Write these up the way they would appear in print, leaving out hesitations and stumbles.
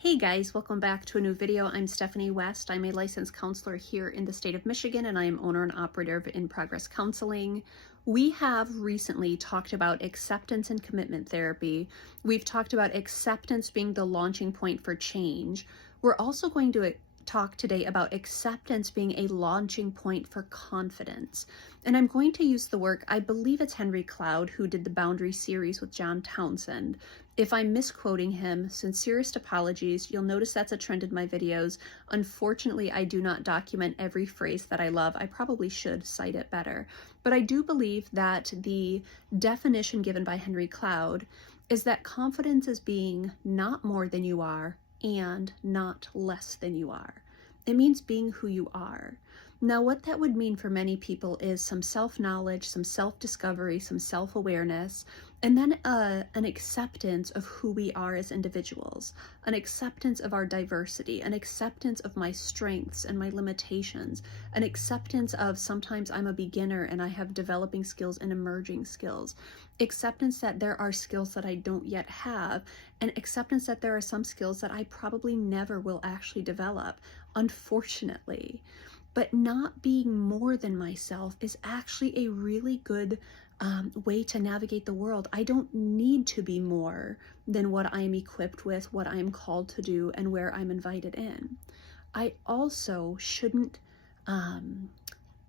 Hey guys, welcome back to a new video. I'm Stephanie West. I'm a licensed counselor here in the state of Michigan, and I am owner and operator of In Progress Counseling. We have recently talked about acceptance and commitment therapy. We've talked about acceptance being the launching point for change. We're also going to talk today about acceptance being a launching point for confidence. And I'm going to use the work, I believe it's Henry Cloud, who did the Boundary series with John Townsend. If I'm misquoting him, sincerest apologies. You'll notice that's a trend in my videos. Unfortunately, I do not document every phrase that I love. I probably should cite it better. But I do believe that the definition given by Henry Cloud is that confidence is being not more than you are and not less than you are. It means being who you are. Now, what that would mean for many people is some self-knowledge, some self-discovery, some self-awareness, and then an acceptance of who we are as individuals, an acceptance of our diversity, an acceptance of my strengths and my limitations, an acceptance of sometimes I'm a beginner and I have developing skills and emerging skills, acceptance that there are skills that I don't yet have, and acceptance that there are some skills that I probably never will actually develop, unfortunately. But not being more than myself is actually a really good way to navigate the world. I don't need to be more than what I am equipped with, what I am called to do, and where I'm invited in. I also shouldn't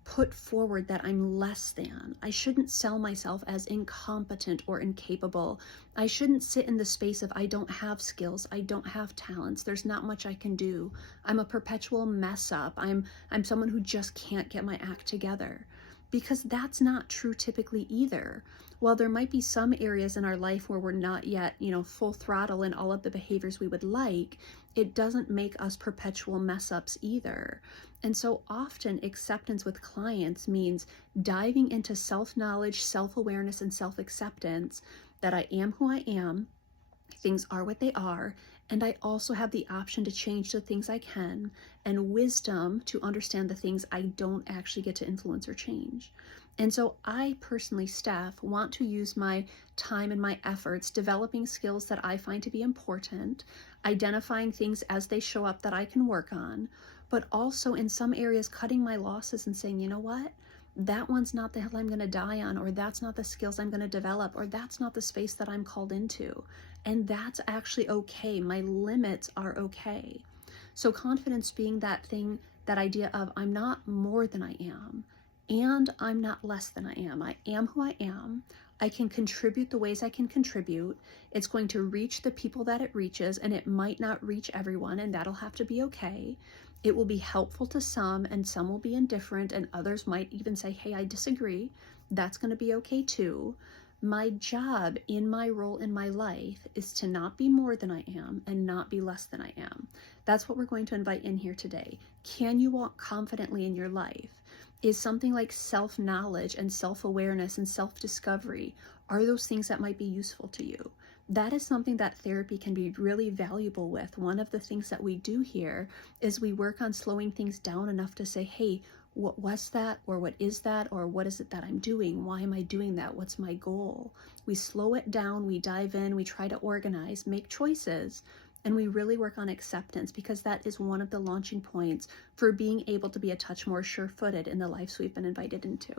put forward that I'm less than. I shouldn't sell myself as incompetent or incapable. I shouldn't sit in the space of I don't have skills, I don't have talents, there's not much I can do. I'm a perpetual mess up. I'm someone who just can't get my act together. Because that's not true typically either. While there might be some areas in our life where we're not yet, full throttle in all of the behaviors we would like, it doesn't make us perpetual mess ups either. And so often acceptance with clients means diving into self-knowledge, self-awareness, and self-acceptance that I am who I am, things are what they are, and I also have the option to change the things I can, and wisdom to understand the things I don't actually get to influence or change. And so I personally, Steph, want to use my time and my efforts developing skills that I find to be important, identifying things as they show up that I can work on, but also in some areas cutting my losses and saying, you know what? That one's not the hill I'm going to die on, or that's not the skills I'm going to develop, or that's not the space that I'm called into. And that's actually okay. My limits are okay. So confidence being that thing, that idea of I'm not more than I am, and I'm not less than I am. I am who I am. I can contribute the ways I can contribute. It's going to reach the people that it reaches, and it might not reach everyone, and that'll have to be okay. It will be helpful to some, and some will be indifferent, and others might even say, hey, I disagree. That's going to be okay too. My job in my role in my life is to not be more than I am and not be less than I am. That's what we're going to invite in here today. Can you walk confidently in your life? Is something like self-knowledge and self-awareness and self-discovery, are those things that might be useful to you? That is something that therapy can be really valuable with. One of the things that we do here is we work on slowing things down enough to say, hey, what was that, or what is that, or what is it that I'm doing? Why am I doing that? What's my goal? We slow it down, we dive in, we try to organize, make choices, and we really work on acceptance, because that is one of the launching points for being able to be a touch more sure-footed in the lives we've been invited into.